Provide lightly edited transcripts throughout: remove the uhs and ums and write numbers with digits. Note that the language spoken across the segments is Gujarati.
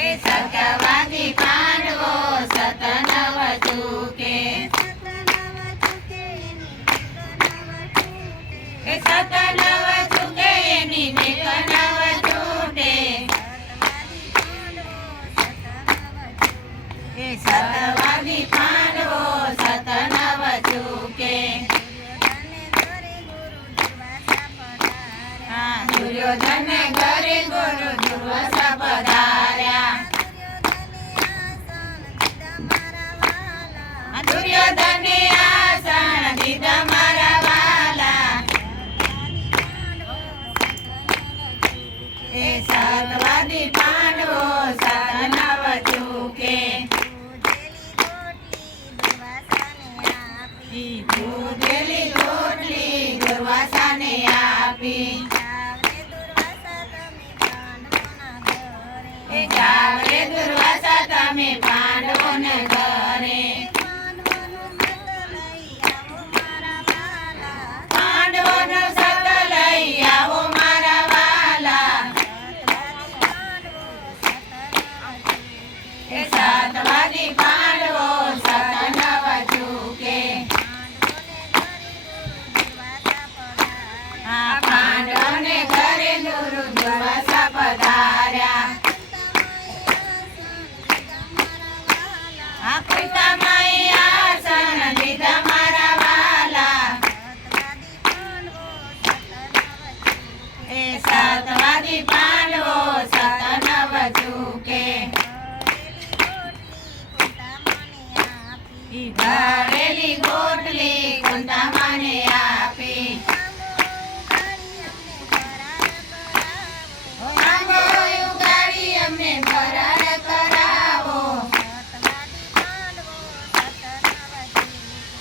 એ સત્યવાદી પાંડવો સતનવ ચૂકે એ સતનવ ચૂકે એની નેક નવ છૂટે એ સતવાદી પાંડવો સતનવ ચૂકે દુર્યોધન ઘરે ગુરુ દુર્વાસા પધાર્યા દુર્યોધને આસન દીધા મારા વાલા એ સતવાદી પાંડવો સતનવ ચૂકે દૂધેલી રોટલી દુર્વાસાને આપી એ જાવ રે દુર્વાસા તમે પાંડવોને ઘરે પાંડવોનો સત લઈ આવો મારા વાલા એ સતવાદી પાંડવો સતનવ ચૂકે પાંડવોને ઘરે ગુરુ દુર્વાસા પધાર્યા પિતામાએ આસન દીધા મારા વાલા એ સતવાદી પાંડવો સતનવ ચૂકે ઘરેલી ગોટલી કુંતામાને આપી ઉગાડી અમને ફરાર કરાવો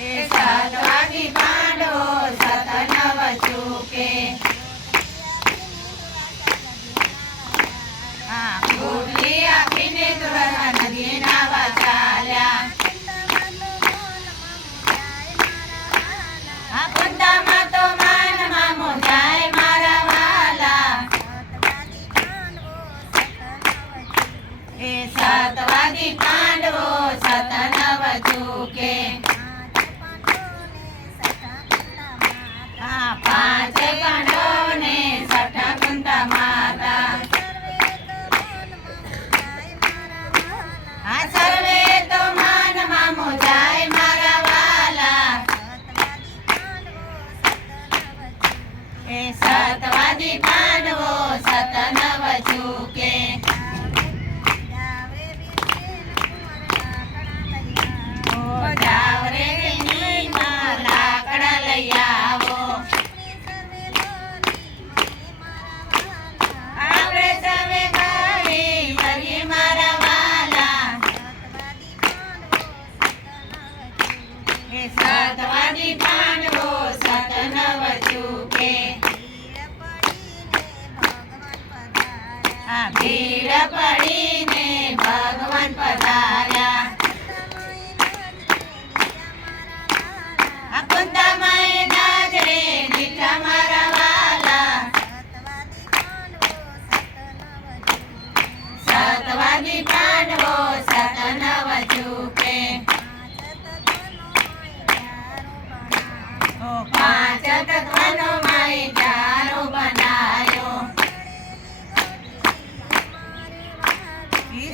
એ સતવાદી પાંડવો સતનવ ચૂકે ગોટલી આપીને દુર્વાસા નદીએ નાવા ચાલ્યા કુંતામાં તો માનમાં મોજાય મારા વાલા એ સતવાદી પાંડવો સતનવ ચૂકે પાંચ પાંડવોને સઠા કુંતા માતા સર્વે તો માનમાં મોજાય મારા વાલા એ સતવાદી પાંડવો સતનવ ચૂકે જાવ રે લાકડા લઈ આવો આપણે સવે કરી મરીએ મારા વાલા એ સતવાદી પાંડવો સતનવ ચૂકે ભીડ પડીને ભગવાન પધાર્યા કુંતામાએ નાજરે દીઠા મારા વાલા સતવાદી પાંડવો સતનવ ચૂકે પાંચ તત્વનો માએ ચારો બનાયો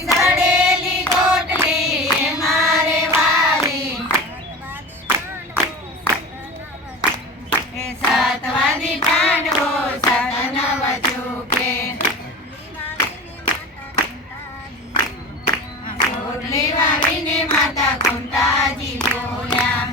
સડેલી ગોટલી મારે વાલી એ સતવાદી પાંડવો સતનવ ચૂકે ગોટલી વાવીને માતા કુંતાજી બોલ્યા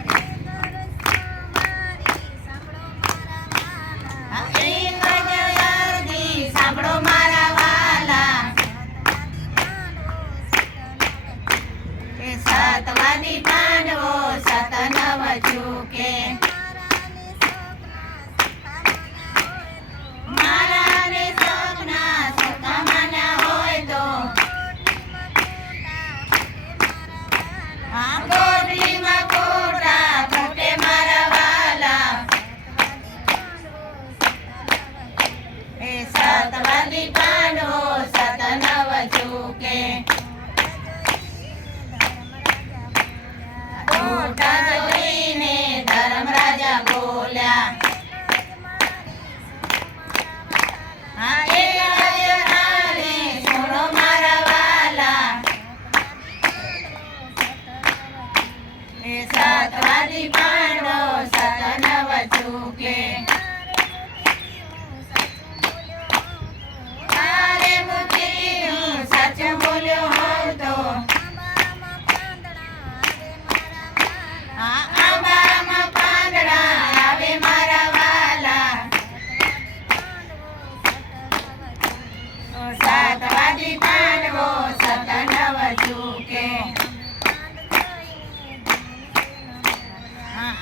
સાતવાદી પાંડવો સત નવ ચૂકે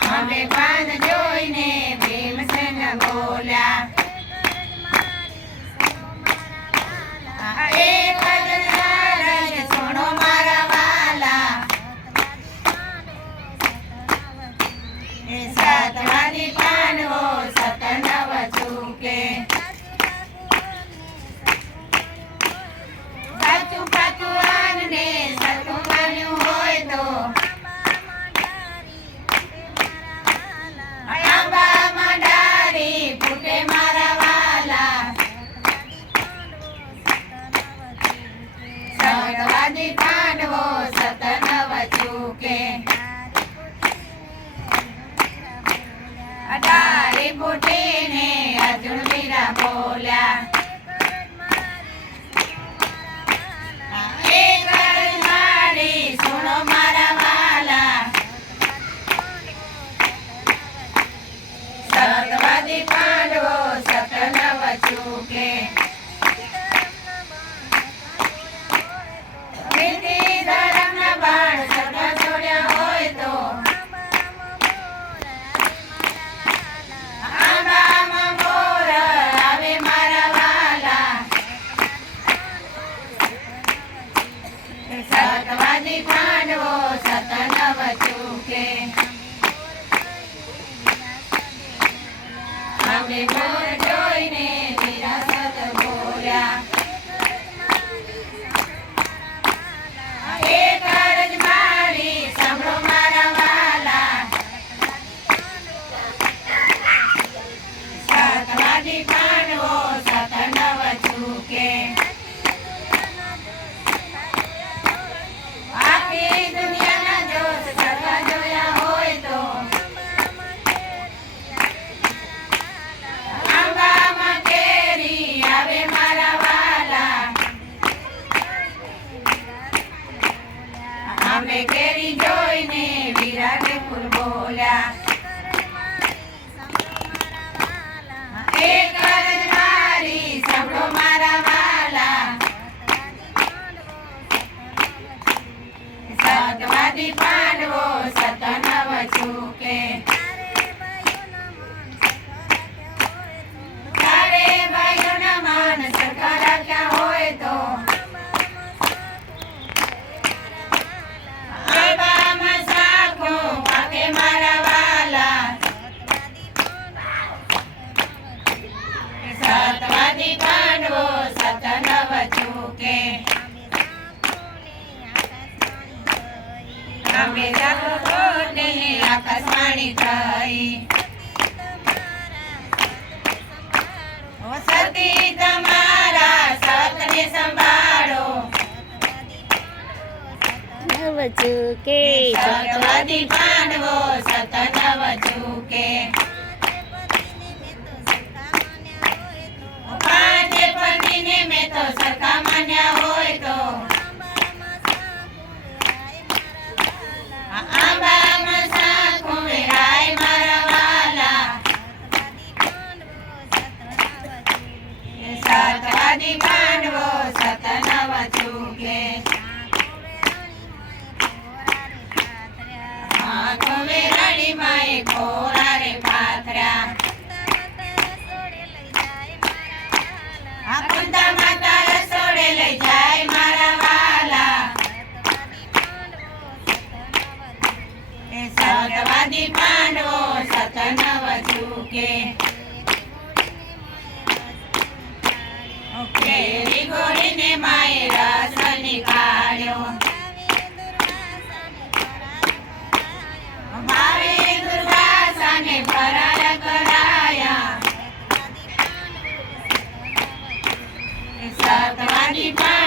હવે પાંદ જોઈને ભીમસેન બોલ્યા એક જ નારદ સુણો મારા વાલા સાતવાદી પાંડવો સત નવ ચૂકે સાચું પાચું આનને સતું માન્યું હોય તો આંબામાં ડાળી ફૂટે મારા વાલા સતવાદી પાંડવો સત નવ ચૂકે ડાળી ફૂટીને અર્જુન વીરા બોલ્યા એક જ મારી સુણો મારા વાલા સતવાદી પાંડવો સત નવ ચૂકે નીતિ ધર્મના બાણ સગા છોડ્યા હોય તો આંબામાં મોર આવે મારા વાલા સતવાદી પાંડવો સત નવ ચૂકે હવે મોર જોઈને વિરાસત બોલ્યા એક જ મારી સાંભળો મારા વાલા સતવાદી પાંડવો સત નવ ચૂકે આખી દુનિયાના જોશ સગા જોયા હોય તો આંબામાં કેરી આવે મારા વાલા આંબે કેરી જોઈને વિરાટે ફૂલ બોલ્યા એક જ મારી સાંભળો મારા વાલા સતવાદી પાંડવો સત નવ ચૂકે તારે ભાઈઓના મન સરખા રાખ્યા હોય તો આંબામાં સાખો પાકે મારા વાલા સતવાદી પાંડવો સત નવ ચૂકે અમે સતોને આકાશવાણી થઈ સતી તમારા સતને સંભાળો નવ ચૂકે સતવાદી પાંડવો સત નવ ચૂકે પાંચે પતિને મેં તો સરખા માન્યા હોય તો આંબામાં સાખું વેરાય મારા વાલા સતવાદી પાંડવો સત નવ ચૂકે આંખો વેરાણી માએ ખોરા રે પાથર્યા કુંતા માતા રસોડે લઈ જાય મારા વાલા સતવાદી પાંડવો સત નવ ચૂકે કેરી ગોળીને માએ રસ નીકાળ્યો ભાવે દુર્વાસાને ફરાર કરાયા સતવાદી પાંડવો